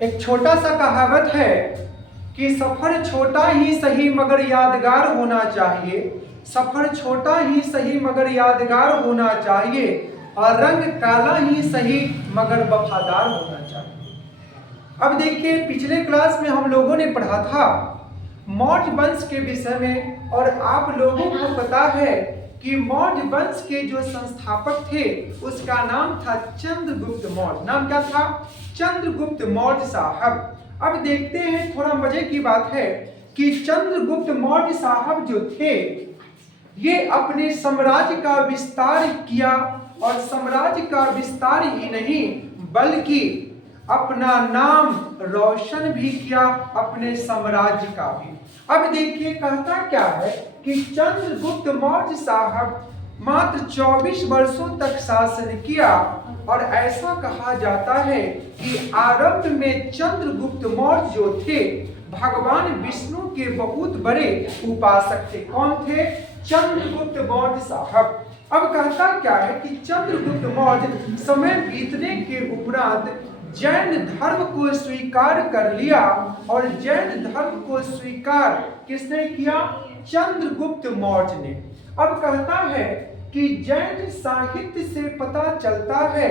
एक छोटा सा कहावत है कि सफर छोटा ही सही मगर यादगार होना चाहिए। सफर छोटा ही सही मगर यादगार होना चाहिए और रंग काला ही सही मगर वफादार होना चाहिए। अब देखिए, पिछले क्लास में हम लोगों ने पढ़ा था मौर्य वंश के विषय में, और आप लोगों को पता है कि मौर्य वंश के जो संस्थापक थे उसका नाम था चंद्रगुप्त मौर्य। नाम क्या था? चंद्रगुप्त मौर्य साहब। अब देखते हैं, थोड़ा मजे की बात है कि चंद्रगुप्त मौर्य साहब जो थे ये अपने साम्राज्य का विस्तार किया, और साम्राज्य का विस्तार ही नहीं बल्कि अपना नाम रोशन भी किया, अपने साम्राज्य का भी। अब देखिए कहता क्या है कि चंद्रगुप्त मौर्य साहब मात्र 24 वर्षों तक शासन किया, और ऐसा कहा जाता है कि आरंभ में चंद्रगुप्त मौर्य जो थे भगवान विष्णु के बहुत बड़े उपासक थे। कौन थे? चंद्रगुप्त मौर्य साहब। अब कहता क्या है कि चंद्रगुप्त मौर्य समय बीतने के उपरांत जैन धर्म को स्वीकार कर लिया, और जैन धर्म को स्वीकार किसने किया? चंद्रगुप्त मौर्य ने। अब कहता है कि जैन साहित्य से पता चलता है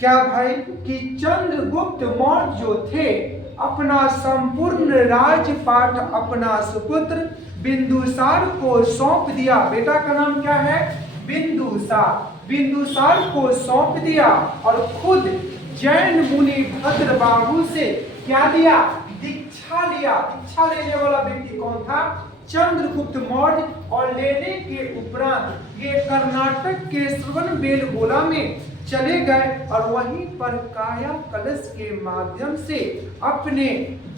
क्या भाई कि चंद्रगुप्त मौर्य जो थे अपना संपूर्ण राजपाट अपना सुपुत्र बिंदुसार को सौंप दिया। बेटा का नाम क्या है? बिंदुसार। बिंदुसार को सौंप दिया और खुद जैन मुनि भद्रबाहु से क्या दिया? दीक्षा लिया। दीक्षा लेने वाला व्यक्ति कौन था? चंद्रगुप्त मौर्य। और लेने के उपरांत ये कर्नाटक के श्रवणबेलगोला में चले गए, और वहीं पर काया कलश के माध्यम से अपने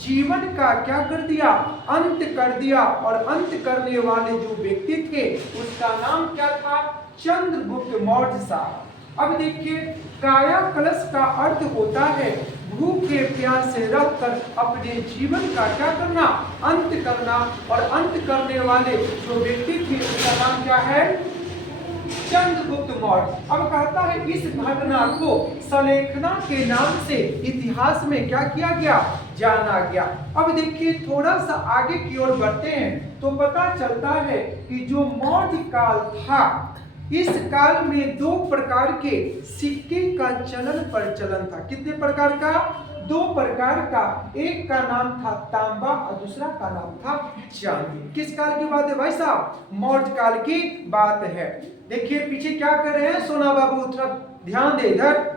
जीवन का क्या कर दिया? अंत कर दिया। और अंत करने वाले जो व्यक्ति थे उसका नाम क्या था? चंद्रगुप्त मौर्य साहब। अब देखिए, काया कलश का अर्थ होता है भूखे प्यासे रहकर अपने जीवन का क्या करना? अंत करना। और अंत करने वाले जो व्यक्ति थे उसका नाम क्या है? चंद्रगुप्त मौर्य। अब कहता है इस घटना को सलेखना के नाम से इतिहास में क्या किया गया? जाना गया। अब देखिए, थोड़ा सा आगे की ओर बढ़ते हैं तो पता चलता है कि जो मौर्य काल था इस काल में दो प्रकार के सिक्के का चलन प्रचलन था। कितने प्रकार का? दो प्रकार का। एक का नाम था तांबा और दूसरा का नाम था चांदी। किस काल की बात है भाई साहब? मौर्य काल की बात है। देखिए पीछे क्या कर रहे हैं सोना बाबू, थोड़ा ध्यान दे इधर।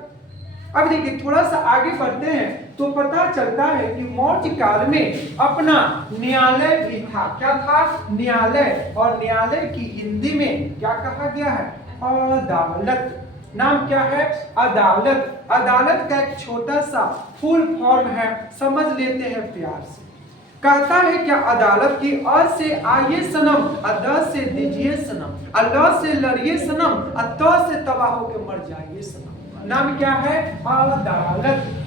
अब देखिए थोड़ा सा आगे बढ़ते हैं तो पता चलता है कि मौर्य काल में अपना न्यायालय भी था। क्या था? न्यायालय। और न्यायालय की हिंदी में क्या कहा गया है? अदालत। नाम क्या है? अदालत। अदालत का एक छोटा सा फुल फॉर्म है, समझ लेते हैं प्यार से। कहता है क्या? अदालत की अ से आइए सनम, अद से दीजिए सनम, अल्लाह से लड़िए सनम, अत से तबाह होके मर जाइए सनम। नाम क्या है? अदालत।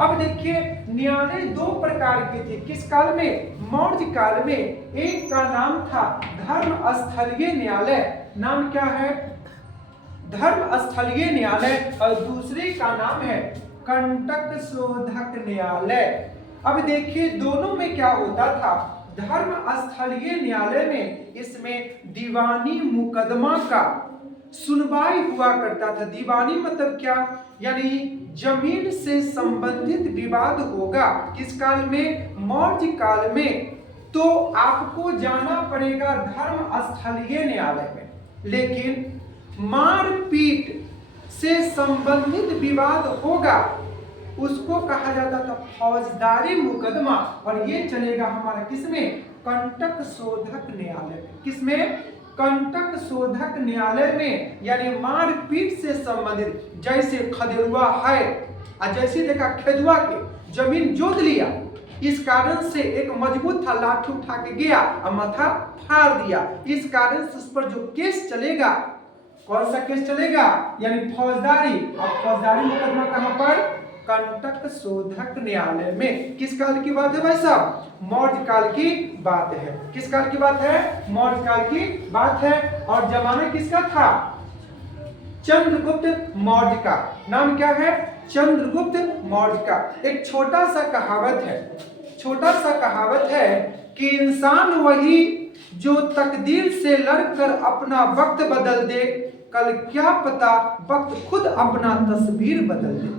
अब देखिए, न्यायालय दो प्रकार के थे। किस काल में? मौर्य काल में। एक का नाम था धर्म स्थलीय न्यायालय। नाम क्या है? धर्म स्थलीय न्यायालय। और दूसरे का नाम है कंटक शोधक न्यायालय। अब देखिए दोनों में क्या होता था? धर्म स्थलीय न्यायालय में इसमें दीवानी मुकदमा का सुनवाई हुआ करता था। दीवानी मतलब क्या? यानी जमीन से संबंधित विवाद होगा। किस काल में? मौर्य काल में। तो आपको जाना पड़ेगा धर्म स्थलीय न्यायालय में। लेकिन मारपीट से संबंधित विवाद होगा उसको कहा जाता था फौजदारी मुकदमा, और ये चलेगा हमारा किसमें? कंटक शोधक न्यायालय में। किसमें? कंटक शोधक न्यायालय में। यानी मारपीट से संबंधित, जैसे खदेरुआ है और जैसे देखा खेदुआ के जमीन जोत लिया, इस कारण से एक मजबूत था, लाठी उठा के गया और माथा फाड़ दिया, इस कारण से उस पर जो केस चलेगा, कौन सा केस चलेगा? यानी फौजदारी। और फौजदारी मुकदमा कहां पर? कंटक शोधक न्यायालय में। किस काल की बात है भाई साहब? मौर्य काल की बात है। किस काल की बात है? मौर्य काल की बात है। और जमाना किसका था? चंद्रगुप्त मौर्य का। नाम क्या है? चंद्रगुप्त मौर्य का। एक छोटा सा कहावत है कि इंसान वही जो तकदीर से लड़कर अपना वक्त बदल दे, कल क्या पता वक्त खुद अपना तस्वीर बदल दे।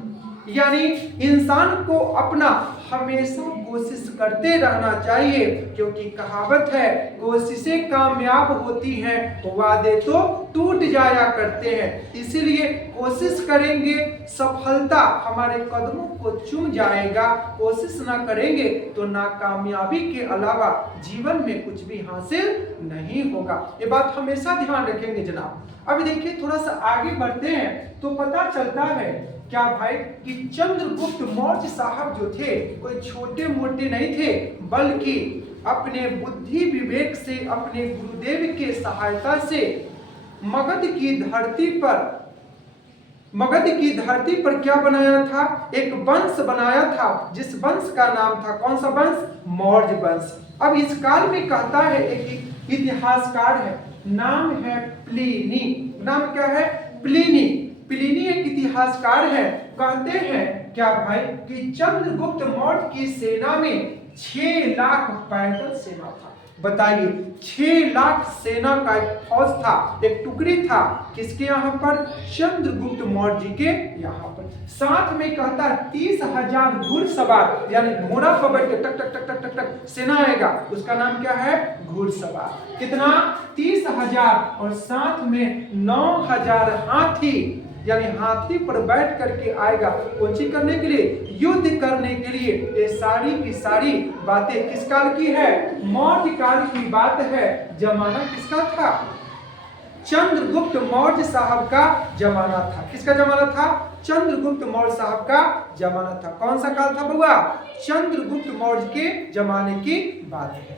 यानी इंसान को अपना हमेशा कोशिश करते रहना चाहिए, क्योंकि कहावत है कोशिशें कामयाब होती हैं, वादे तो टूट जाया करते हैं। इसीलिए कोशिश करेंगे, सफलता हमारे कदमों को चूम जाएगा। कोशिश ना करेंगे तो नाकामयाबी के अलावा जीवन में कुछ भी हासिल नहीं होगा। ये बात हमेशा ध्यान रखेंगे जनाब। अभी देखिए थोड़ा सा आगे बढ़ते हैं तो पता चलता है क्या भाई कि चंद्रगुप्त मौर्य साहब जो थे कोई छोटे मोटे नहीं थे, बल्कि अपने बुद्धि विवेक से, अपने गुरुदेव के सहायता से मगध की धरती पर क्या बनाया था? एक वंश बनाया था, जिस वंश का नाम था, कौन सा वंश? मौर्य वंश। अब इस काल में कहता है एक इतिहासकार है, नाम है प्लिनी। नाम क्या है? प्लिनी। प्लिनी एक इतिहासकार है। कहते हैं क्या भाई कि चंद्रगुप्त मौर्य की सेना में 6 लाख पैदल सेना था। बताइए 6 लाख सेना का एक फौज था, एक टुकड़ी था, किसके यहाँ पर? चंद्रगुप्त मौर्य जी के यहाँ पर। साथ में कहता है 30,000 घुड़सवार, यानी घोड़ा पर बैठ के टक टक टक टक टक टक सेना आएगा, उसका नाम क्या है? घुड़सवार। कितना? 30,000। और साथ में 9,000 हाथी, यानी हाथी पर बैठ करके आएगा। कोची करने के लिए? युद्ध करने के लिए। ये सारी की सारी बातें किस काल की है? मौर्य काल की बात है। जमाना किसका था? चंद्रगुप्त मौर्य साहब का जमाना था। किसका जमाना था? चंद्रगुप्त मौर्य साहब का जमाना था। कौन सा काल था बुआ? चंद्रगुप्त मौर्य के जमाने की बात है।